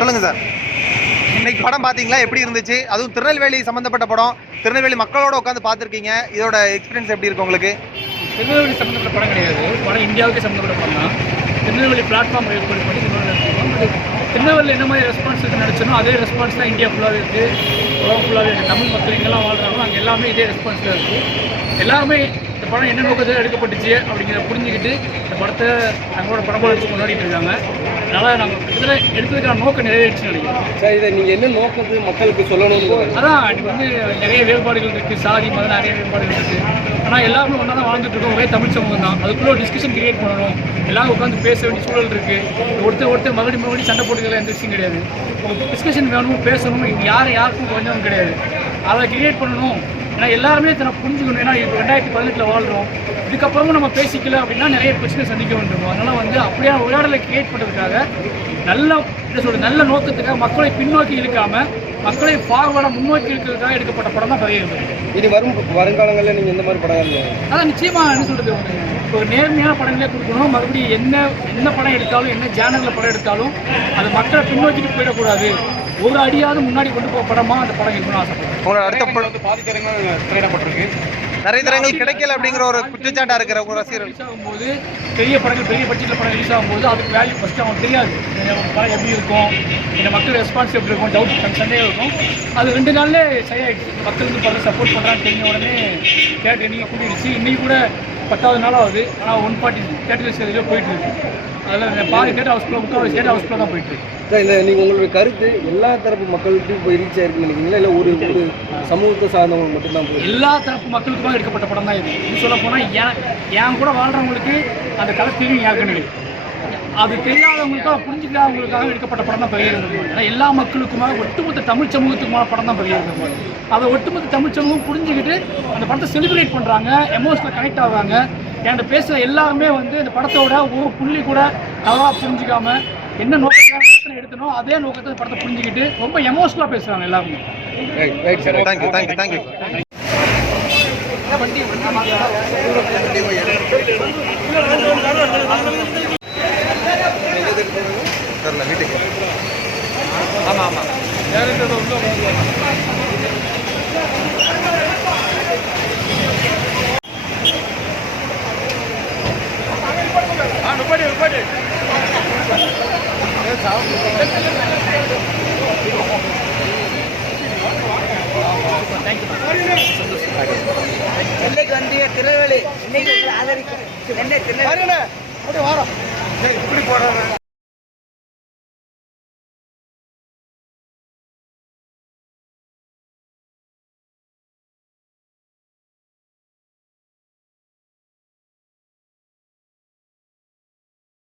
சொல்லுங்க சார். இன்னைக்கு படம் பாத்தீங்களா? எப்படி இருந்துச்சு? அதுவும் திருநெல்வேலி சம்பந்தப்பட்ட படம். திருநெல்வேலி மக்களோட உட்காந்து பார்த்துருக்கீங்க. இதோட எக்ஸ்பீரியன்ஸ் எப்படி இருக்கு உங்களுக்கு? திருநெல்வேலி சம்மந்தப்பட்ட படம் கிடையாது. படம் இந்தியாவுக்கே சம்மந்தப்பட்ட படம் தான். திருநெல்வேலி பிளாட்ஃபார்ம் ஏற்பாடு பண்ணி திருநெல்வேலி என்ன மாதிரி ரெஸ்பான்ஸ் நினச்சனோ அதே ரெஸ்பான்ஸ் தான் இந்தியா ஃபுல்லாகவே இருக்குது. உலகம் ஃபுல்லாகவே இருக்குது. தமிழ் மக்கள் எங்கெல்லாம் வாழ்கிறாங்களோ அங்கே எல்லாமே இதே ரெஸ்பான்ஸ் தான் இருக்குது. எல்லாருமே இந்த படம் என்ன நோக்கத்தில் எடுக்கப்பட்டுச்சு அப்படிங்கிறத புரிஞ்சுக்கிட்டு இந்த படத்தை தங்களோட படமாக வச்சு கொண்டாடிட்டு இருக்காங்க. அதனால் நாங்கள் இதில் எடுத்ததுக்கான நோக்கம் நிறைவேற்றுன்னு நினைக்கிறோம். சார், இதை நீங்கள் என்ன நோக்கத்து மக்களுக்கு சொல்லணும்னு? அதான் இன்றைக்கி வந்து நிறைய வேறுபாடுகள் இருக்குது. சாதி மதம் நிறைய வேறுபாடுகள் இருக்குது. ஆனால் எல்லாருமே ஒன்றா தான் வாழ்ந்துட்டு இருக்கோம். ஒரே தமிழ் சமூகம் தான். அதுக்குள்ளே ஒரு டிஸ்கஷன் கிரியேட் பண்ணணும். எல்லாரும் உட்காந்து பேச வேண்டிய சூழல் இருக்குது. ஒருத்தர் மறுபடியும் சண்டை போட்டுக்கலாம் எந்த விஷயம் கிடையாது. டிஸ்கஷன் வேணும், பேசணும். இது யாருக்கும் கொஞ்சம் கிடையாது. அதை கிரியேட் பண்ணணும். ஏன்னா எல்லாருமே தன்னை புரிஞ்சுக்கணும். ஏன்னா இப்போ 2018 வாழ்கிறோம். இதுக்கப்புறமும் நம்ம பேசிக்கல அப்படின்னா நிறைய பிரச்சனை சந்திக்க வேண்டியிருக்கும். அதனால் வந்து அப்படியே உரையாடலை கிரியேட் பண்ணுறதுக்காக நல்ல நோக்கத்துக்காக மக்களை பின்னோக்கி இழுக்காமல் மக்களை ஃபார்வர்டாக முன்னோக்கி இருக்கிறதுக்காக எடுக்கப்பட்ட படம் தான் பெரிய இருக்குது. இது வருங்காலங்களில் நீங்கள் எந்த மாதிரி படம்? அதான் நிச்சயமாக என்ன சொல்கிறது, இப்போ நேர்மையான படங்களே கொடுக்கணும். மறுபடியும் என்ன படம் எடுத்தாலும் என்ன ஜேனரில் படம் எடுத்தாலும் அது மக்களை பின்னோக்கிட்டு போயிடக்கூடாது. ஒரு அடியாவது முன்னாடி கொண்டு போக படமா அந்த படம் இருக்கணும்னு ஆசைப்படுறேன். உங்களோட அடுத்த படம் பாதி திரைகள் திரையிடப்பட்டிருக்கு. நிறைய திரைகள் கிடைக்கல அப்படிங்கிற ஒரு குற்றச்சாட்டா இருக்கிற ஒரு ரசிகர்கள் ரிலீஸ் ஆகும்போது பெரிய படங்கள் பெரிய பட்ஜெட்டில் படம் ரிலீஸ் ஆகும்போது அதுக்கு வேல்யூ ஃபஸ்ட்டு அவங்களுக்கு தெரியாது. படம் எப்படி இருக்கும், இந்த மக்கள் ரெஸ்பான்ஸ் எப்படி இருக்கும், டவுட் சந்தேகம் இருக்கும். அது 2 நாள்லே சரியாயிடுச்சு. மக்கள் வந்து படம் சப்போர்ட் பண்ணுறான்னு தெரிஞ்ச உடனே தேட்டர் இன்னைக்கு கூட்டிடுச்சு. இன்றைக்கி கூட 10வது நாள் ஆகுது. ஆனால் 140 தேட்டர் போயிட்டு இருக்கு. அதில் பாதி தேட்டர் ஹவுஸ்ஃபுல்லாக 3/4 தேட்டர் ஹவுஸ்ஃபுல்லாக தான் போயிட்டு இருக்கு. சார், இந்த நீங்கள் உங்களுடைய கருத்து எல்லா தரப்பு மக்களுக்கும் போய் ரீச் ஆயிருக்குன்னு நினைக்கிறீங்களா, இல்லை ஒரு சமூகத்தை சார்ந்தவங்க மட்டும்தான் போய்? எல்லா தரப்பு மக்களுக்குமாக எடுக்கப்பட்ட படம் தான் இது. இது சொல்ல போனால் என் கூட வாழ்கிறவங்களுக்கு அந்த கதை தெரியும். யாருக்குன்னு அது தெரியாதவங்களுக்காக புரிஞ்சுக்காதவங்களுக்காக எடுக்கப்பட்ட படம் தான் பெரிய இருந்தது. ஏன்னா எல்லா மக்களுக்குமாக ஒட்டுமொத்த தமிழ் சமூகத்துக்குமான படம் தான் பெரிய இருந்தது. அதை ஒட்டுமொத்த தமிழ் சமூகம் புரிஞ்சுக்கிட்டு அந்த படத்தை செலிப்ரேட் பண்ணுறாங்க, எமோஷனல் கனெக்ட் ஆகுறாங்க. என்கிட்ட பேசுகிற எல்லாருமே வந்து இந்த படத்தோட ஒரு புள்ளி கூட தவறாக புரிஞ்சிக்காமல் என்ன நோக்கத்தை எடுத்தனோ அதே நோக்கத்தை படத்தை புரிஞ்சுக்கிட்டு ரொம்ப எமோஷனலாக பேசுகிறாங்க எல்லாருமே. தேங்க்யூ. வீட்டுக்கு ஆமாம் சென்னைக்கு வந்து திருநெல்வேலி இன்னைக்கு ஆதரிக்கும். சென்னை திருநெல்வேலி இப்படி போடுறாங்க.